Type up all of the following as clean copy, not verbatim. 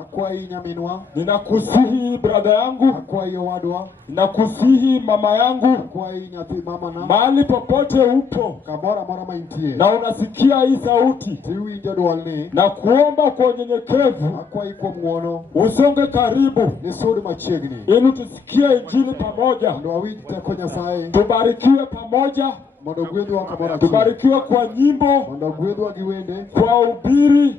akwai nyaminwa, ninakusihi brother yangu, akwai wadwa, ninakusihi mama yangu, akwai nyathi mama na, mahali popote upo kamora mora maintie, na unasikia hii sauti, tiwinjo dwolni, na kuomba kwa unyenyekevu, akwai kuom ng'wono, usonge karibu nisud machiegni, ili tusikie injili pamoja, mondo wawinj teko Nyasaye, tubarikiwe pamoja, mondo gwedhwa kamoro achiel, tubarikiwe kwa nyimbo, mondo gwedhwa gi wende, kwa ubiri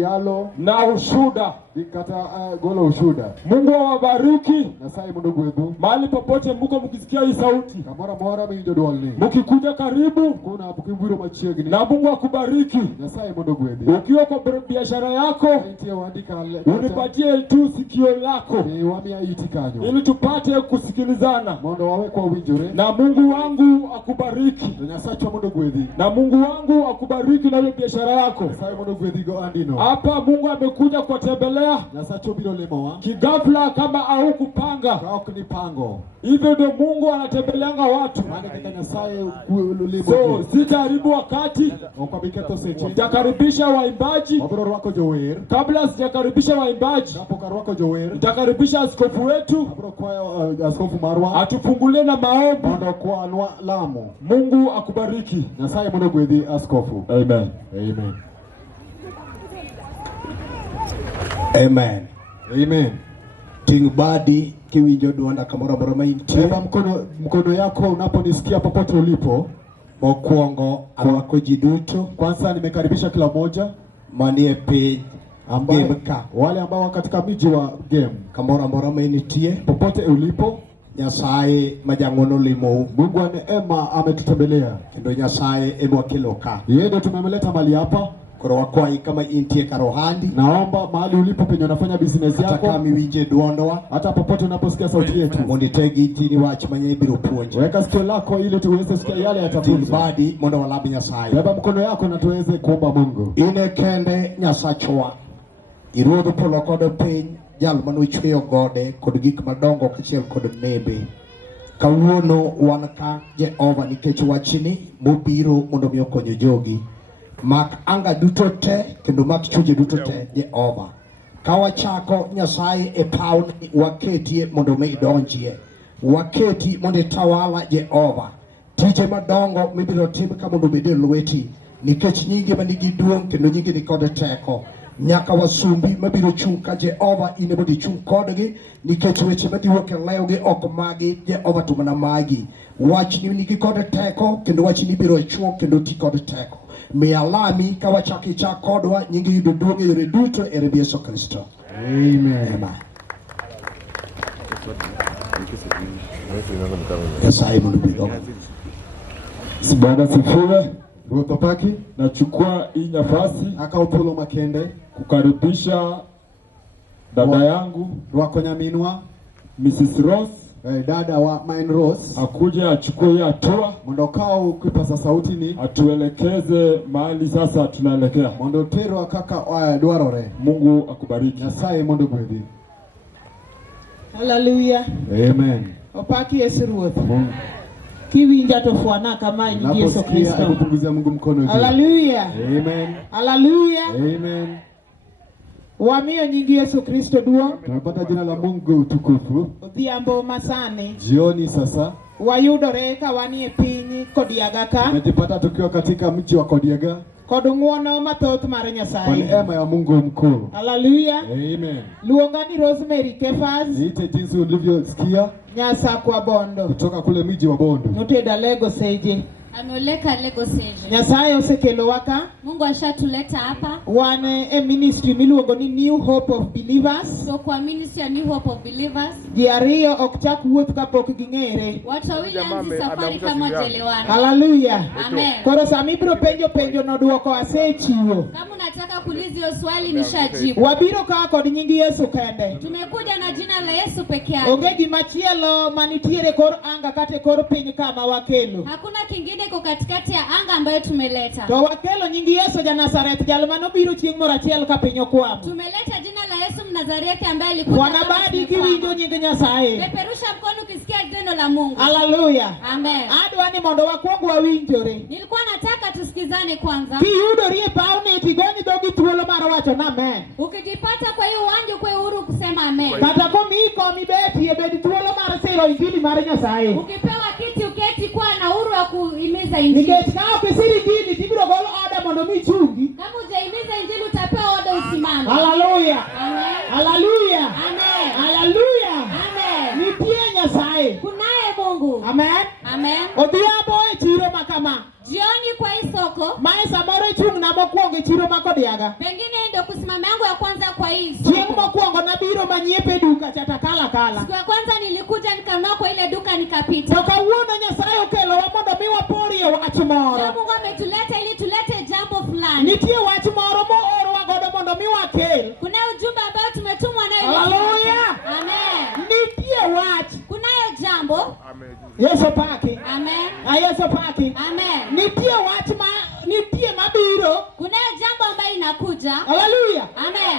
yalo na ushuda, kata golo ushuda. Mungu awabariki. Nyasaye mondo gwedhu Mahali popote mko mkisikia hii sauti, kamora mora minjo dwolni, mkikuja karibu, kuna kibwiro machiegni, na Mungu akubariki. Nyasaye mondo gwedhi. Ukiwa kwa biashara yako, unipatie tu sikio lako, wamia iti kanyo, ili tupate kusikilizana, mondo wawe kwa winjore, na Mungu wangu akubariki. Nyasaye mondo gwedhi, na Mungu wangu akubariki na hiyo biashara yako. Nyasaye mondo gwedhi go andino. Hapa Mungu amekuja kuwatembelea Nyasaye biro lemowa kigafla kama au kupanga, ni pango. Hivyo ndio Mungu anatembeleanga watu. So sitaharibu wakati, nitakaribisha waimbaji. Kabla sijakaribisha waimbaji, nitakaribisha askofu wetu atufungulie na maombi. Mungu akubariki. Amen. Amen. Amen. Amen. Ting badi kiwinjo duanda kamora mora maintie. Beba mkono yako unaponisikia popote ulipo. Mokuongo arwako jiduto. Kwanza nimekaribisha kila moja manie piny ambaye wale ambao katika miji wa game kamora mora maintie popote ulipo. Nyasaye majangono limo. Mungu wa neema ametutembelea. Kendo Nyasaye emwakelo ka. Yeye ndiye tumemleta mahali hapa. Kwa kama intie karohandi, naomba mahali ulipo penye unafanya business yako, hata kama winje duondoa, hata popote unaposikia sauti yetu, monitegi tini watch manye biro puonje, weka sikio lako ili tuweze kusikia yale yatafunzwa. Badi mondo walabi Nyasaye, beba mkono yako na tuweze kuomba Mungu. Ine kende Nyasachowa irodho polo kod piny, jal mano chweyo gode kod gik madongo kachiel kod nebe. Kawuono wan ka Jehova nikech wachni mobiro mondo mi okonyo jogi. Mak anga duto te kendo mak chuje duto te Jehova. Kawachako Nyasaye e pauni waketie mondo me idonjie. Waketi mondo tawala Jehova. Tije madongo mibiro tim ka mondo bede lweti, nikech nyingi manigi duong kendo nyingi ni kod teko. Nyaka wasumbi mabiro chung ka Jehova ine bodi chung kodgi, nikech weche madhiwuok e lewgi ok magi Jehova to mana magi. Wachni nigi kod teko kendo wachni biro chuok kendo ti kod teko. Mialami kawachaki cha kodwa nyingi yudo duoge yore duto e Yesu Yesu Kristo. Amen. Nyasaye mundu bido. Bwana sifiwe. Rutopaki nachukua hii nafasi akauthulo makende kukaribisha dada yangu wako nyaminwa Mrs. Rose, dada wa Main Rose, akuje achukue hatua mondokao kipasa sauti ni atuelekeze mahali sasa tunaelekea. Mondotero akaka dwarore. Mungu akubariki. Nyasaye mondo gwedhi. Hallelujah. Amen. Opaki Yesu Ruoth. Kiwinja to fuana kama ni Yesu Kristo. Napokea Mungu mkono juu. Hallelujah. Amen. Hallelujah. Amen. Wamio nyingi Yesu Kristo duo. Tunapata jina la Mungu utukufu. Odhiambo masane. Jioni sasa. Wayudore ka wanie piny Kodiaga ka. Tumejipata tukiwa katika mji wa Kodiaga. Kod ng'wono mathoth mar Nyasaye. Kwa neema ya Mungu mkuu. Hallelujah. Amen. Luongani Rosemary Kefas. Niite jinsi ulivyosikia. Nyasa kwa Bondo. Kutoka kule mji wa Bondo. Nuteda Lego Seje. Ameoleka Lego Seje. Nyasaye osekelo waka. Mungu ashatuleta hapa. Wane ministry miluongo ni New Hope of Believers. So kwa ministry ya New Hope of Believers. Ji ariyo ok chak wuoth kapok ging'ere. Watu wawili anzi safari kama jelewani. Hallelujah. Amen. Koro sami biro penjo no duoko asechiwo. Kama unataka kuuliza hiyo swali nishajibu. Wabiro ka kod nying Yesu kende. Tumekuja na jina la Yesu peke yake. Onge gimachielo manitiere kor anga kate kor piny kama wakelo. Hakuna kingine ko katikati ya anga ambayo tumeleta. To wakelo nying Yesu ja Nazareth jalo manobiro chieng' moro achiel ka piny okwamo. Tumeleta jina la Yesu Mnazareti ambaye alikuja. Bwana badi kiwinjo nying Nyasaye. Peperusha mkono ukisikia neno la Mungu. Hallelujah. Amen. Adwa ni mondo wakwong wawinjore. Nilikuwa nataka naomba tusikizane kwanza. Kiyudo rie paune tigoni dogi thuolo mar wacho na amen. Ukijipata kwa hiyo uwanja kwa uhuru kusema amen. Kata komiko mibeti ebed thuolo mar siro injili mar Nyasaye. Ukipewa kiti uketi kwa na uhuru wa kuhimiza injili. Nikech ka okisiri injili tibiro golo oda mondo michungi. Kama hujahimiza injili utapewa oda usimame. Hallelujah. Amen. Hallelujah. Amen. Hallelujah. Amen. Nitie Nyasaye. Kunaye Mungu. Amen. Amen. Odhiambo e chiro makama. Jioni kwa hii soko. Mae samoro ichung' na mokwongo e chiro makodiaga. Pengine ndio kusimama yangu ya kwanza kwa hii Chieng' soko. mokwongo nabiro manyiepe duka chata kala kala. Siku ya kwanza nilikuja nikanunua kwa ile duka nikapita. To kawuono Nyasaye okelowa mondo mi waporie wach Leo moro. Mungu ametuleta ili tulete jambo fulani. Nitie wach moro moorwa godo mondo mi wakel. Kuna ujumbe ambao tumetumwa nayo. Hallelujah. Amen. Nitie wach. Kunayo jambo. Yesu paki. Amen. Yesu paki. Amen. Nitie wach nitie mabiro. Kunayo jambo ambayo inakuja. Hallelujah. Amen.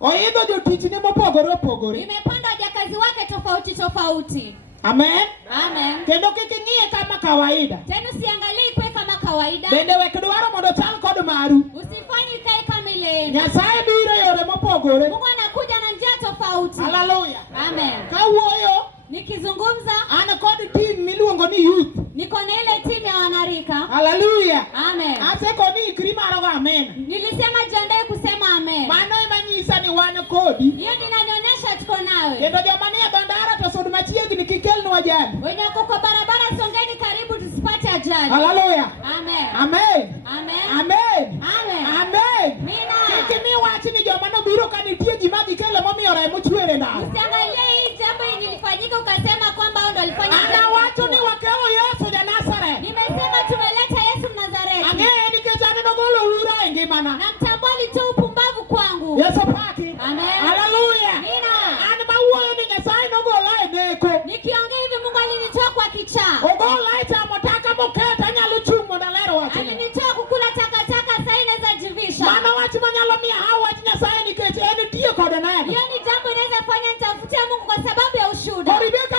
Oidho jotichne mopogore opogore. Imepanda wajakazi wake tofauti tofauti. Amen. Amen. Kendo kik ing'iye kama kawaida. Tena usiangalie kwe kama kawaida. Bende wek dwaro mondo chal kod maru. Usifanye kai kama ile. Nyasaye biro yore mopogore. Mungu anakuja na njia tofauti. Hallelujah. Amen. Kawuoyo Nikizungumza an kod team miluongo ni youth. niko na ile timu ya wanarika. Hallelujah. Amen. Aseko ni ikri marogo amen. Nilisema jiandae kusema amen. Mano ema nyisa ni wan kodi. Hiyo inanionyesha tuko nawe. Kendo joma nie bandara to sud machiegni kikelnwa ajali. Wenye uko kwa barabara songeni karibu tusipate ajali. Hallelujah. Amen. Amen. Amen. Amen. Amen. Amen. Mina. Kik mi wach ni joma nobiro ka nitie gima gikelo momiyo remo chwere ndalo. Usiangalie hii jambo lilifanyika ukasema kwamba hao ndio walifanya. Anawacho ni wakeo Yesu ja Nazareth. Nimesema tumeleta Yesu Mnazareti. Ang'eye nikech aneno golo ura e ngimana. Na mtambua alitoa upumbavu kwangu. Yesu paki. Amen. Hallelujah. Mina. An mawuoyo ni Nyasaye nogola e neko. Nikiongea hivi Mungu alinitoa kwa kichaa. Ogola e chamo taka moketa nyalo chung' mondo alero wachne. Alinitoa kukula takataka sasa inaweza jivisha. Mano wach manyalo miyo hao wach Nyasaye nikech en tiyo kod neno. Hiyo ni jambo inaweza fanya nitafutia Mungu kwa sababu ya ushuhuda. Oribeka